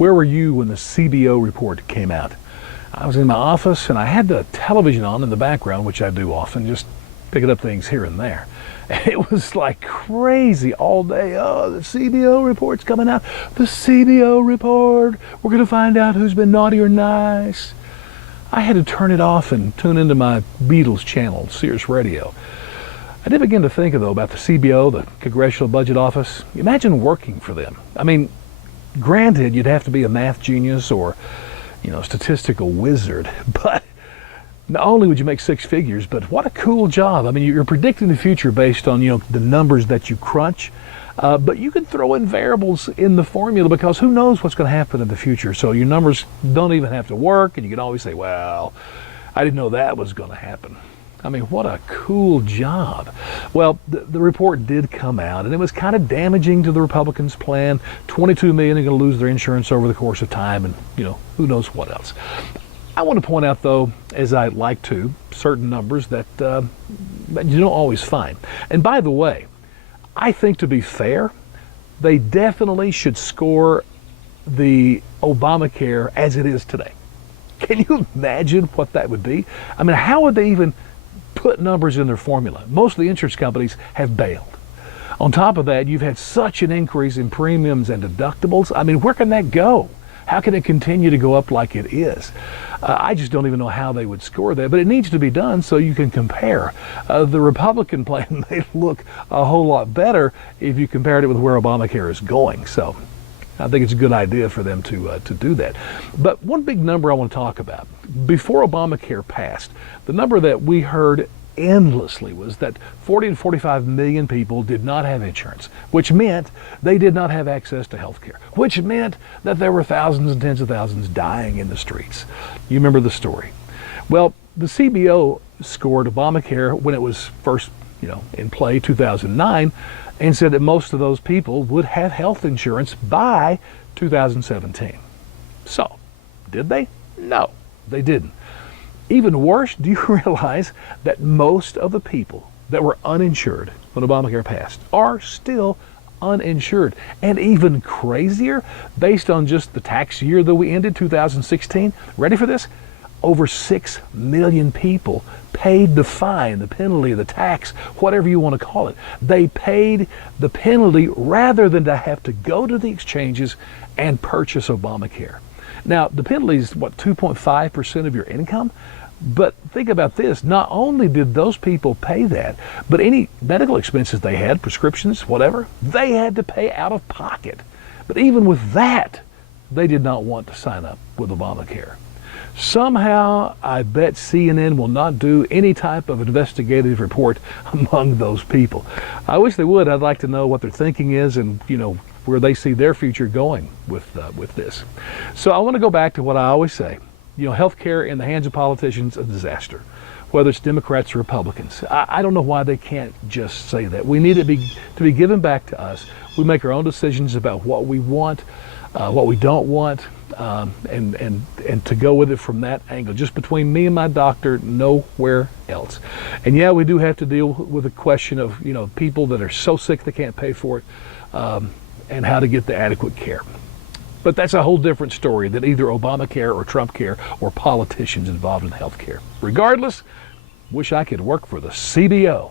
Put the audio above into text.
Where were you when the CBO report came out? I was in my office and I had the television on in the background, which I do often, just picking up things here and there. And it was like crazy all day. Oh, the CBO report's coming out. The CBO report. We're going to find out who's been naughty or nice. I had to turn it off and tune into my Beatles channel, Sirius Radio. I did begin to think, though, about the CBO, the Congressional Budget Office. Imagine working for them. I mean, granted, you'd have to be a math genius or, statistical wizard, but not only would you make six figures, but what a cool job. I mean, you're predicting the future based on, the numbers that you crunch, but you can throw in variables in the formula because who knows what's going to happen in the future. So your numbers don't even have to work, and you can always say, well, I didn't know that was going to happen. I mean, what a cool job. Well, the report did come out, and it was kind of damaging to the Republicans' plan. 22 million are going to lose their insurance over the course of time, and, who knows what else. I want to point out, though, as I like to, certain numbers that you don't always find. And by the way, I think, to be fair, they definitely should score the Obamacare as it is today. Can you imagine what that would be? I mean, how would they even put numbers in their formula? Most of the insurance companies have bailed. On top of that, you've had such an increase in premiums and deductibles. I mean, where can that go? How can it continue to go up like it is? I just don't even know how they would score that, but it needs to be done so you can compare. The Republican plan may look a whole lot better if you compared it with where Obamacare is going. So I think it's a good idea for them to do that. But one big number I want to talk about. Before Obamacare passed, the number that we heard endlessly was that 40 to 45 million people did not have insurance, which meant they did not have access to health care, which meant that there were thousands and tens of thousands dying in the streets. You remember the story. Well, the CBO scored Obamacare when it was first, in play, 2009, and said that most of those people would have health insurance by 2017. So, did they? No, they didn't. Even worse, do you realize that most of the people that were uninsured when Obamacare passed are still uninsured? And even crazier, based on just the tax year that we ended, 2016, ready for this? Over 6 million people paid the fine, the penalty, the tax, whatever you want to call it. They paid the penalty rather than to have to go to the exchanges and purchase Obamacare. Now, the penalty is, 2.5% of your income? But think about this. Not only did those people pay that, but any medical expenses they had, prescriptions, whatever, they had to pay out of pocket. But even with that, they did not want to sign up with Obamacare. Somehow, I bet CNN will not do any type of investigative report among those people. I wish they would. I'd like to know what their thinking is and, where they see their future going with this. So I want to go back to what I always say. Healthcare in the hands of politicians, a disaster, whether it's Democrats or Republicans. I don't know why they can't just say that. We need it to be given back to us. We make our own decisions about what we want, what we don't want, and to go with it from that angle, just between me and my doctor, nowhere else. And yeah, we do have to deal with the question of people that are so sick they can't pay for it, and how to get the adequate care. But that's a whole different story than either Obamacare or Trumpcare or politicians involved in health care. Regardless, wish I could work for the CBO.